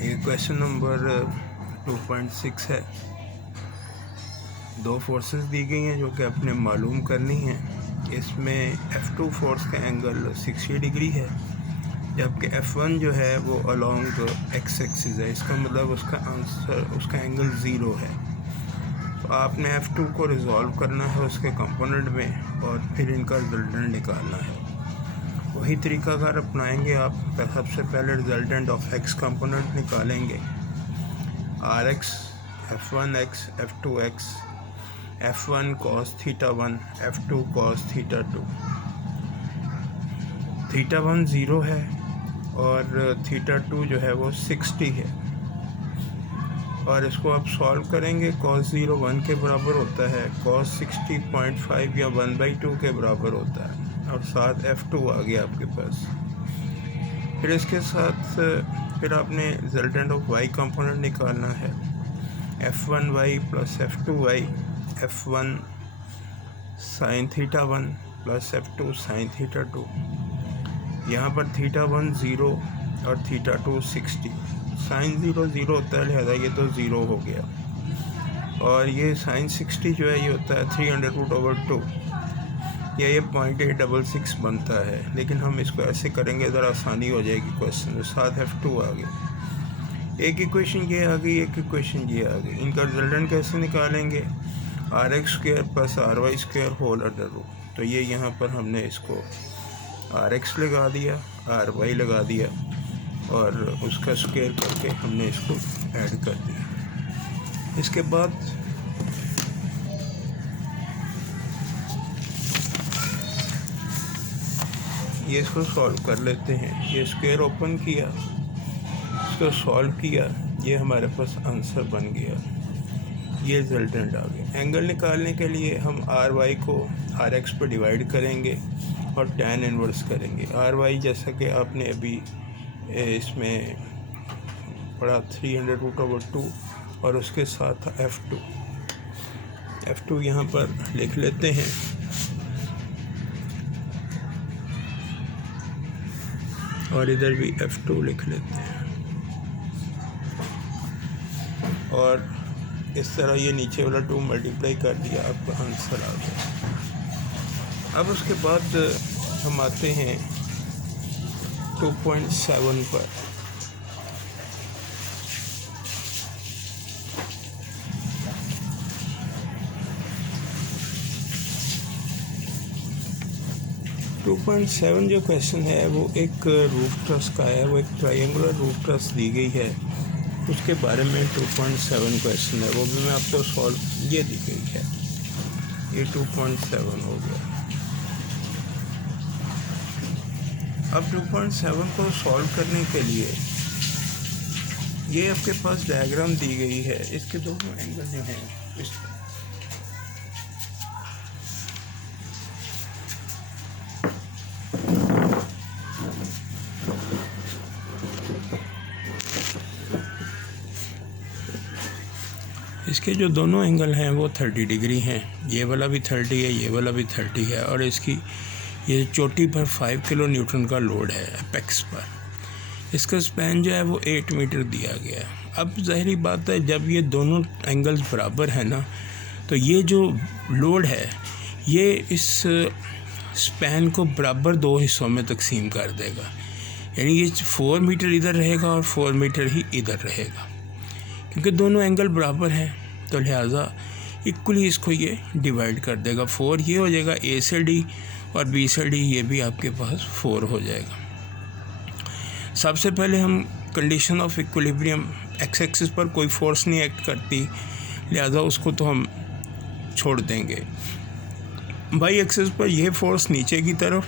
ये question number 2.6 है। दो फोर्सेस दी गई हैं जो कि आपने मालूम करनी है। इसमें F2 फोर्स का एंगल 60 डिग्री है, जबकि F1 जो है वो अलोंग एक्स एक्सिस है। इसका मतलब उसका एंगल 0 है। तो आपने F2 को रिजॉल्व करना है उसके कंपोनेंट में और फिर इनका रिजल्टेंट निकालना है। वही तरीकाकार अपनाएंगे आप। सबसे पहले रिजल्टेंट ऑफ एक्स कंपोनेंट निकालेंगे। RX F1x F2x F1 cos θ1 F2 cos θ2। θ1 0 है और θ2 जो है वो 60 है, और इसको आप सॉल्व करेंगे। cos 0 1 के बराबर होता है, cos 60.5 या 1/2 के बराबर होता है, और साथ F2 आ गया आपके पास। फिर इसके साथ फिर आपने रिजल्टेंट ऑफ y कंपोनेंट निकालना है। F1y plus F2y F1 sin θ1 plus F2 sin θ2। यहाँ पर θ1 0 और θ2 60। sin 0 0 होता है, लिहाजा ये तो 0 हो गया, और ये sin 60 जो है ये होता है 300√2 या ये 0.866 बनता है। लेकिन हम इसको ऐसे करेंगे ज़रा आसानी हो जाएगी क्वेश्चन में। साथ F2 आ गया, एक इक्वेशन ये आ गई, एक इक्वेशन ये आ गई। इनका रिजल्टेंट कैसे निकालेंगे? RX² plus RY² whole under root. तो ये यहाँ पर हमने इसको RX लगा दिया, RY लगा दिया, और उसका स्क्वायर करके हमने इसको ऐड कर दिया। इसके बाद ये इसको सॉल्व कर लेते हैं। ये स्क्वायर ओपन किया, इसको सॉल्व किया, ये हमारे पास आंसर बन गया। ये रिजल्टेंट आ गया। एंगल निकालने के लिए हम RY को RX पर डिवाइड करेंगे और tan इनवर्स करेंगे। RY जैसा कि आपने अभी इसमें पढ़ा 300√2, और उसके साथ F2 यहाँ पर लिख लेते हैं। और इधर भी F2 लिख लेते हैं, और इस तरह ये नीचे वाला 2 मल्टीप्लाई कर दिया, आपका आंसर आ गया। अब उसके बाद हम आते हैं 2.7 पर। जो क्वेश्चन है वो एक रूफ ट्रस का है। वो एक ट्रायंगुलर रूफ ट्रस दी गई है, उसके बारे में 2.7 क्वेश्चन है। वो भी मैं आपको सॉल्व ये दी गई है। ये 2.7 हो गया। अब 2.7 को सॉल्व करने के लिए ये आपके पास डायग्राम दी गई है। इसके दोनों एंगल जो हैं इसके जो दोनों एंगल हैं वो 30 डिग्री हैं। ये वाला भी 30 है, ये वाला भी 30 है, और इसकी ये चोटी पर 5 किलो न्यूटन का लोड है एपेक्स पर। इसका स्पैन जो है वो 8 मीटर दिया गया है। अब ज़ाहिरी बात है, जब ये दोनों एंगल्स बराबर है ना, तो ये जो लोड है ये इस स्पैन को बराबर 2 हिस्सों में तकसीम कर देगा। यानी ये 4 मीटर इधर रहेगा और 4 मीटर ही इधर रहेगा, क्योंकि दोनों एंगल बराबर हैं। तो लिहाजा इक्वली इसको ये डिवाइड कर देगा। 4 ये हो जाएगा A से D, और B से D ये भी आपके पास 4 हो जाएगा। सबसे पहले हम condition of equilibrium, x axis पर कोई फोर्स नहीं एक्ट करती, लिहाजा उसको तो हम छोड़ देंगे। वाई एक्सिस पर यह फोर्स नीचे की तरफ,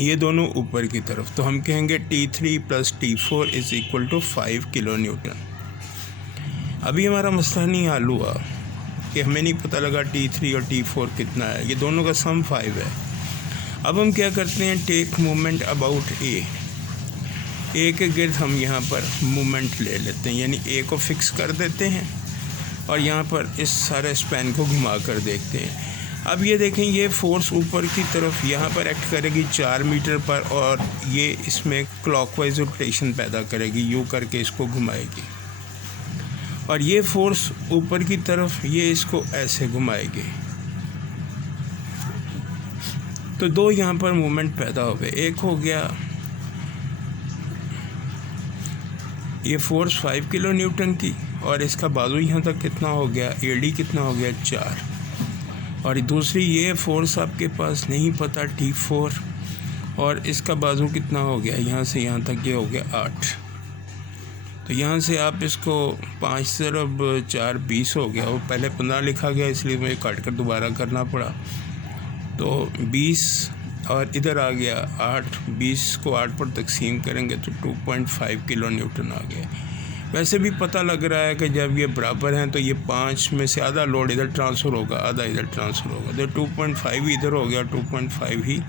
ये दोनों ऊपर की तरफ। तो हम कहेंगे T3 + T4 = 5 किलो न्यूटन। अभी हमारा मसला नहीं हल हुआ कि हमें नहीं पता लगा T3 और T4 कितना है। ये दोनों का सम 5 है। अब हम क्या करते हैं, टेक मूवमेंट अबाउट ए के गिर्द हम यहाँ पर मूवमेंट ले लेते हैं, यानी ए को फिक्स कर देते हैं और यहाँ पर इस सारे स्पैन को घुमा कर देखते हैं। अब ये देखें, ये फोर्स ऊपर की तरफ यहाँ पर एक्ट करेगी 4 मीटर पर, और ये इसमें क्लॉकवाइज रोटेशन पैदा करेगी, यूँ करके इसको घुमाएगी। और ये फोर्स ऊपर की तरफ ये इसको ऐसे घुमाएगी। तो दो यहाँ पर मूवमेंट पैदा हो गए। एक हो गया ये फोर्स 5 किलो न्यूटन की, और इसका बाजू यहाँ तक कितना हो गया, एडी कितना हो गया 4। और दूसरी ये फोर्स आपके पास नहीं पता T4, और इसका बाजू कितना हो गया, यहाँ से यहाँ तक ये हो गया 8। तो यहाँ से आप इसको 5 से 4 20 हो गया, वो पहले 15 लिखा गया इसलिए मुझे काट कर दोबारा करना पड़ा। तो 20 और इधर आ गया 8, 20 को 8 पर तकसीम करेंगे तो 2.5 किलो न्यूटन आ गया। वैसे भी पता लग रहा है कि जब ये बराबर हैं तो ये 5 में से आधा लोड इधर ट्रांसफ़र होगा, आधा इधर ट्रांसफ़र होगा। तो 2.5 इधर हो गया, 2.5 ही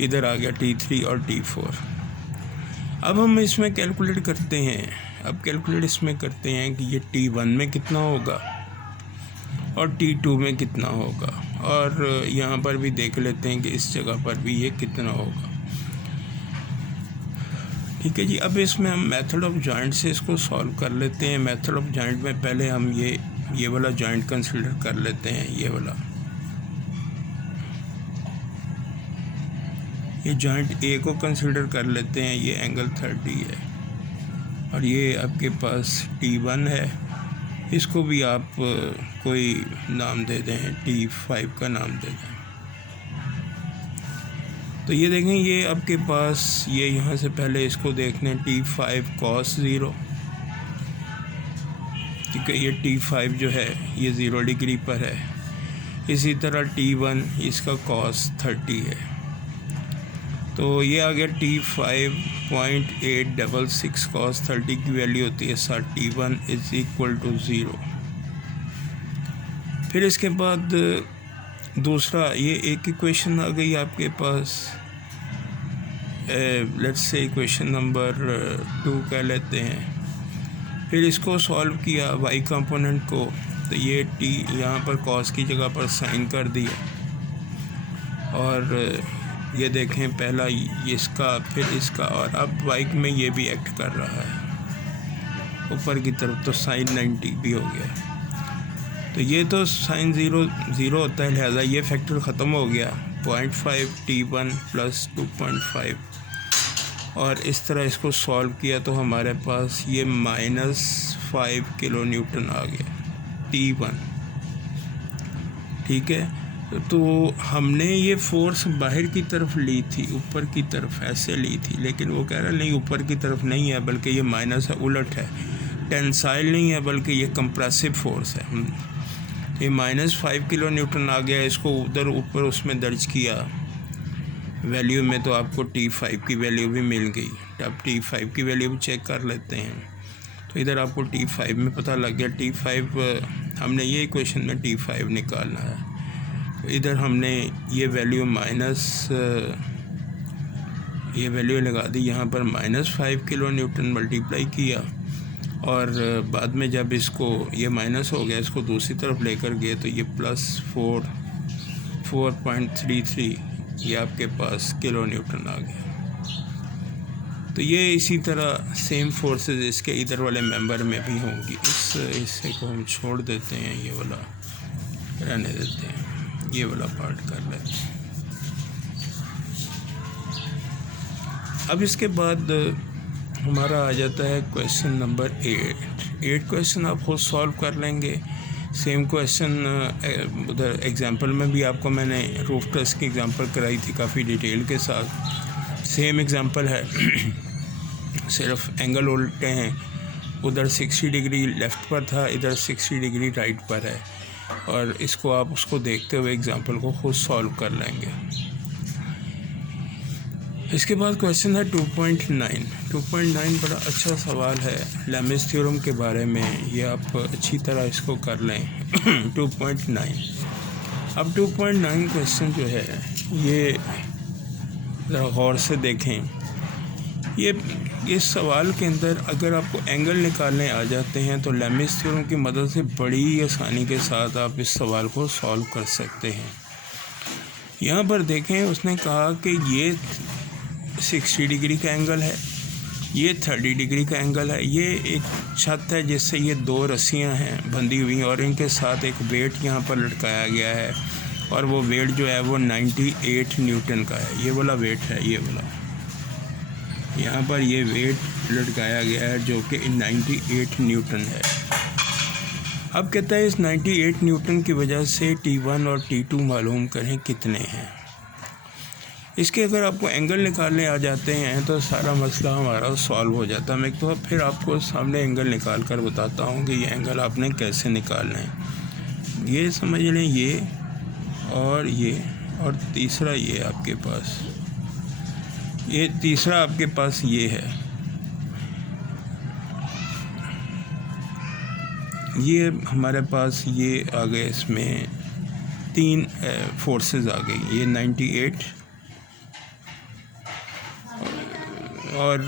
इधर आ गया, T3 और T4। अब हम इसमें कैलकुलेट करते हैं। अब कैलकुलेट इसमें करते हैं कि ये T1 में कितना होगा और T2 में कितना होगा, और यहाँ पर भी देख लेते हैं कि इस जगह पर भी ये कितना होगा। ठीक है जी। अब इसमें हम मेथड ऑफ जॉइंट से इसको सॉल्व कर लेते हैं। मेथड ऑफ जॉइंट में पहले हम ये वाला जॉइंट कंसीडर कर लेते हैं। ये वाला, ये जॉइंट ए को कंसीडर कर लेते हैं। ये एंगल 30 है, और ये आपके पास T1 है। इसको भी आप कोई नाम दे दें, T5 का नाम दे दें। तो ये देखें, ये आपके पास ये यहाँ से पहले इसको देख लें, T5 cos 0, ठीक है। ये T5 जो है ये 0 डिग्री पर है। इसी तरह T1 इसका cos 30 है। तो ये आ गया T5.866 cos 30 की वैल्यू होती है 31 इज़ इक्वल टू 0। फिर इसके बाद दूसरा ये एक इक्वेशन आ गई आपके पास, लेट्स से इक्वेशन नंबर 2 कह लेते हैं। फिर इसको सॉल्व किया y कंपोनेंट को, तो ये t यहाँ पर cos की जगह पर साइन कर दिया, और ये देखें पहला इसका फिर इसका, और अब y में ये भी एक्ट कर रहा है ऊपर की तरफ, तो साइन 90 भी हो गया। तो ये तो साइन 0 होता है, लिहाजा ये फैक्टर ख़त्म हो गया। 0.5 T1 प्लस 2.5, और इस तरह इसको सॉल्व किया तो हमारे पास ये -5 किलो न्यूटन आ गया T1। ठीक है। तो हमने ये फोर्स बाहर की तरफ ली थी, ऊपर की तरफ ऐसे ली थी, लेकिन वो कह रहा नहीं ऊपर की तरफ नहीं है, बल्कि ये माइनस है, उलट है, टेंसाइल नहीं है बल्कि ये कंप्रेसिव फोर्स है। ये -5 किलो न्यूटन आ गया। इसको उधर ऊपर उसमें दर्ज किया वैल्यू में, तो आपको T5 की वैल्यू भी मिल गई। अब T5 की वैल्यू भी चेक कर लेते हैं। तो इधर आपको T5 में पता लग गया। T5 हमने ये इक्वेशन में T5 निकालना है। तो इधर हमने ये वैल्यू ये वैल्यू लगा दी यहाँ पर, -5 किलो न्यूटन मल्टीप्लाई किया, और बाद में जब इसको ये माइनस हो गया, इसको दूसरी तरफ लेकर गए तो ये +4.33 ये आपके पास किलो न्यूटन आ गया। तो ये इसी तरह सेम फोर्सेस इसके इधर वाले मेंबर में भी होंगी। इस हिस्से को हम छोड़ देते हैं, ये वाला रहने देते हैं, ये वाला पार्ट कर लेते हैं। अब इसके बाद हमारा आ जाता है क्वेश्चन नंबर 8 क्वेश्चन आप खुद सॉल्व कर लेंगे। सेम क्वेश्चन उधर एग्जांपल में भी आपको मैंने रूफ ट्रस की एग्जांपल कराई थी काफ़ी डिटेल के साथ। सेम एग्जांपल है, सिर्फ एंगल उल्टे हैं। उधर 60 डिग्री लेफ़्ट पर था, इधर 60 डिग्री राइट पर है, और इसको आप उसको देखते हुए एग्जांपल को खुद सॉल्व कर लेंगे। इसके बाद क्वेश्चन है 2.9 बड़ा अच्छा सवाल है लेमिस थ्योरम के बारे में। ये आप अच्छी तरह इसको कर लें। 2.9 अब 2.9 क्वेश्चन जो है ये ज़रा गौर से देखें। ये इस सवाल के अंदर अगर आपको एंगल निकालने आ जाते हैं तो लेमिस थ्योरम की मदद से बड़ी आसानी के साथ आप इस सवाल को सॉल्व कर सकते हैं। यहाँ पर देखें, उसने कहा कि ये 60 डिग्री का एंगल है, ये 30 डिग्री का एंगल है। ये एक छत है जिससे ये दो रस्सियाँ हैं बंधी हुई और इनके साथ एक वेट यहाँ पर लटकाया गया है और वो वेट जो है वो 98 न्यूटन का है। ये वाला वेट है, ये वाला यहाँ पर ये वेट लटकाया गया है जो कि 98 न्यूटन है। अब कहता है इस 98 न्यूटन की वजह से T1 और T2 मालूम करें कितने हैं। इसके अगर आपको एंगल निकालने आ जाते हैं तो सारा मसला हमारा सॉल्व हो जाता है। मैं तो फिर आपको सामने एंगल निकाल कर बताता हूँ कि ये एंगल आपने कैसे निकालना है। ये समझ लें, ये और तीसरा ये आपके पास, ये तीसरा आपके पास ये है। ये हमारे पास ये आ गए, इसमें 3 फोर्सेस आ गई। ये 98 और